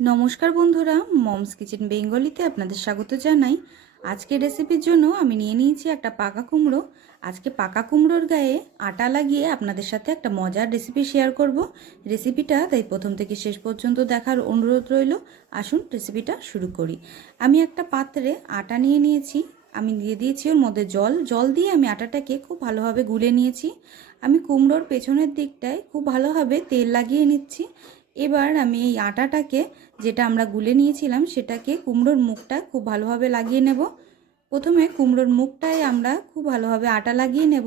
নমস্কার বন্ধুরা, moms kitchen বেঙ্গলিতে আপনাদের স্বাগত জানাই। আজকের রেসিপির জন্য আমি নিয়ে নিয়েছি একটা পাকা কুমড়ো। আজকে পাকা কুমড়োর গায়ে আটা লাগিয়ে আপনাদের সাথে একটা মজার রেসিপি শেয়ার করব। রেসিপিটা তাই প্রথম থেকে শেষ পর্যন্ত দেখার অনুরোধ রইল। আসুন রেসিপিটা শুরু করি। আমি একটা পাত্রে আটা নিয়ে নিয়েছি। আমি দিয়ে দিয়েছি ওর মধ্যে জল। জল দিয়ে আমি আটাটাকে খুব ভালোভাবে গুলে নিয়েছি। আমি কুমড়োর পেছনের দিকটায় খুব ভালোভাবে তেল লাগিয়ে নিচ্ছি। এবার আমি এই আটাটাকে যেটা আমরা গুলে নিয়েছিলাম সেটাকে কুমড়োর মুখটা খুব ভালোভাবে লাগিয়ে নেব। প্রথমে কুমড়োর মুখটায় আমরা খুব ভালোভাবে আটা লাগিয়ে নেব।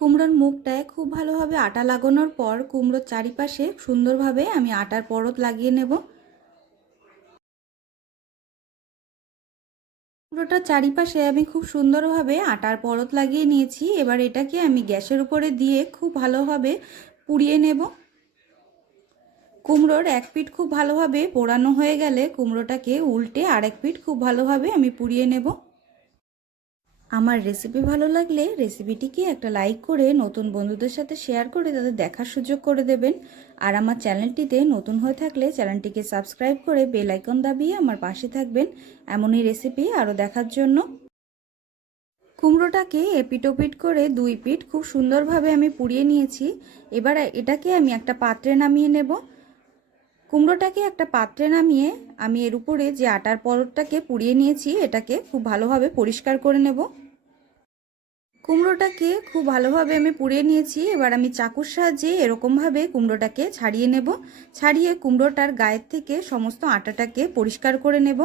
কুমড়োর মুখটায় খুব ভালোভাবে আটা লাগানোর পর কুমড়োর চারিপাশে সুন্দরভাবে আমি আটার পরত লাগিয়ে নেব। কুমড়োটার চারিপাশে আমি খুব সুন্দরভাবে আটার পরত লাগিয়ে নিয়েছি। এবার এটাকে আমি গ্যাসের উপরে দিয়ে খুব ভালোভাবে পুড়িয়ে নেব। কুমড়োর এক পিঠ খুব ভালোভাবে পোড়ানো হয়ে গেলে কুমড়োটাকে উল্টে আর এক পিঠ খুব ভালোভাবে আমি পুড়িয়ে নেব। আমার রেসিপি ভালো লাগলে রেসিপিটিকে একটা লাইক করে নতুন বন্ধুদের সাথে শেয়ার করে তাদের দেখার সুযোগ করে দেবেন। আর আমার চ্যানেলটিতে নতুন হয়ে থাকলে চ্যানেলটিকে সাবস্ক্রাইব করে বেল আইকন দাবিয়ে আমার পাশে থাকবেন। এমনই রেসিপি আরও দেখার জন্য। কুমড়োটাকে এপিটোপিট করে দুই পিঠ খুব সুন্দরভাবে আমি পুড়িয়ে নিয়েছি। এবার এটাকে আমি একটা পাত্রে নামিয়ে নেব। কুমড়োটাকে একটা পাত্রে নামিয়ে আমি এর উপরে যে আটার পরতটাকে পুড়িয়ে নিয়েছি, এটাকে খুব ভালোভাবে পরিষ্কার করে নেব। কুমড়োটাকে খুব ভালোভাবে আমি পুড়িয়ে নিয়েছি, এবার আমি চাকুর সাহায্যে এরকমভাবে কুমড়োটাকে ছাড়িয়ে নেব। ছাড়িয়ে কুমড়োটার গায়ের থেকে সমস্ত আটাটাকে পরিষ্কার করে নেব।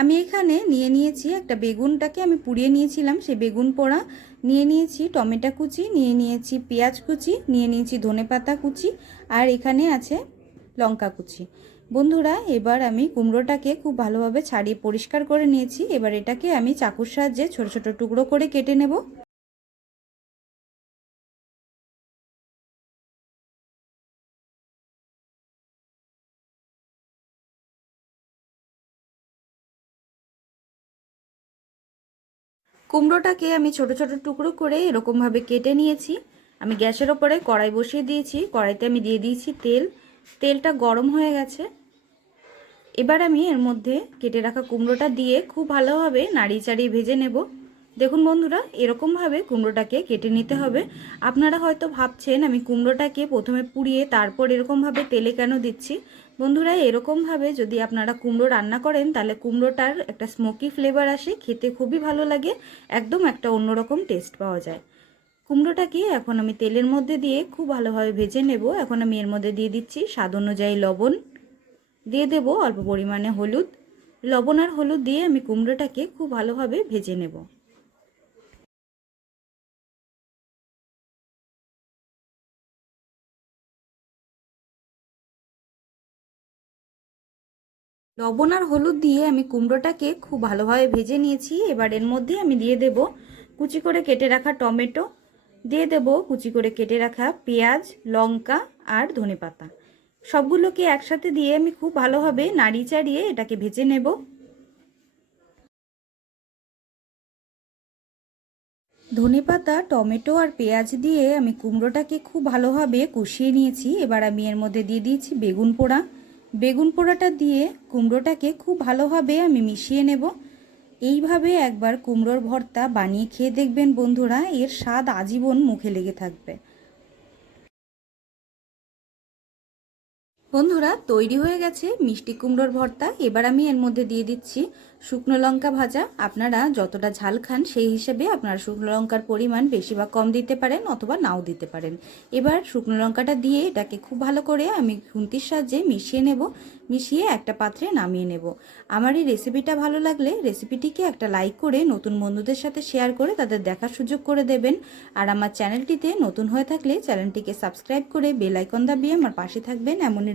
আমি এখানে নিয়ে নিয়েছি একটা বেগুনটাকে, আমি পুড়িয়ে নিয়েছিলাম সেই বেগুন পোড়া। নিয়ে নিয়েছি টমেটো কুচি, নিয়ে নিয়েছি পেঁয়াজ কুচি, নিয়ে নিয়েছি ধনে পাতা কুচি, আর এখানে আছে লঙ্কা কুচি। বন্ধুরা, এবার আমি কুমড়োটাকে খুব ভালোভাবে ছাড়িয়ে পরিষ্কার করে নিয়েছি। এবার এটাকে আমি চাকুর সাহায্যে ছোট ছোট টুকরো করে কেটে নেব। কুমড়োটাকে আমি ছোট ছোট টুকরো করে এরকমভাবে কেটে নিয়েছি। আমি গ্যাসের ওপরে কড়াই বসিয়ে দিয়েছি। কড়াইতে আমি দিয়ে দিয়েছি তেল। তেলটা গরম হয়ে গেছে। এবার আমি এর মধ্যে কেটে রাখা কুমড়োটা দিয়ে খুব ভালোভাবে নাড়িয়ে চাড়িয়ে ভেজে নেব। দেখুন বন্ধুরা, এরকমভাবে কুমড়োটাকে কেটে নিতে হবে। আপনারা হয়তো ভাবছেন, আমি কুমড়োটাকে প্রথমে পুড়িয়ে তারপর এরকমভাবে তেলে কেন দিচ্ছি? বন্ধুরা, এরকমভাবে যদি আপনারা কুমড়ো রান্না করেন, তাহলে কুমড়োটার একটা স্মোকি ফ্লেভার আসে, খেতে খুবই ভালো লাগে, একদম একটা অন্যরকম টেস্ট পাওয়া যায়। কুমড়োটাকে এখন আমি তেলের মধ্যে দিয়ে খুব ভালোভাবে ভেজে নেব। এখন আমি এর মধ্যে দিয়ে দিচ্ছি স্বাদ অনুযায়ী লবণ। দিয়ে দেব অল্প পরিমাণে হলুদ। লবণ আর হলুদ দিয়ে আমি কুমড়োটাকে খুব ভালোভাবে ভেজে নেব। লবণ আর হলুদ দিয়ে আমি কুমড়োটাকে খুব ভালোভাবে ভেজে নিয়েছি। এবার এর মধ্যে আমি দিয়ে দেব কুচি করে কেটে রাখা টমেটো। দিয়ে দেব কুচি করে কেটে রাখা পেঁয়াজ, লঙ্কা আর ধনে পাতা। সবগুলোকে একসাথে দিয়ে আমি খুব ভালোভাবে নাড়িয়ে চাড়িয়ে এটাকে ভেজে নেব। ধনে পাতা, টমেটো আর পেঁয়াজ দিয়ে আমি কুমড়োটাকে খুব ভালোভাবে কষিয়ে নিয়েছি। এবার আমি এর মধ্যে দিয়ে দিয়েছি বেগুন পোড়া। বেগুন পোড়াটা দিয়ে কুমড়োটাকে খুব ভালোভাবে আমি মিশিয়ে নেব। এইভাবে একবার কুমড়োর ভর্তা বানিয়ে খেয়ে দেখবেন বন্ধুরা এর স্বাদ আজীবন মুখে লেগে থাকবে। বন্ধুরা, তৈরি হয়ে গেছে মিষ্টি কুমড়োর ভর্তা। এবার আমি এর মধ্যে দিয়ে দিচ্ছি শুকনো লঙ্কা ভাজা। আপনারা যতটা ঝাল খান, সেই হিসেবে আপনারা শুকনো লঙ্কার পরিমাণ বেশি বা কম দিতে পারেন অথবা নাও দিতে পারেন। এবার শুকনো লঙ্কাটা দিয়ে এটাকে খুব ভালো করে আমি খুন্তির সাহায্যে মিশিয়ে নেব। মিশিয়ে একটা পাত্রে নামিয়ে নেব। আমার এই রেসিপিটা ভালো লাগলে রেসিপিটিকে একটা লাইক করে নতুন বন্ধুদের সাথে শেয়ার করে তাদের দেখার সুযোগ করে দেবেন। আর আমার চ্যানেলটিতে নতুন হয়ে থাকলে চ্যানেলটিকে সাবস্ক্রাইব করে বেল আইকন দাবিয়ে আমার পাশে থাকবেন। এমনই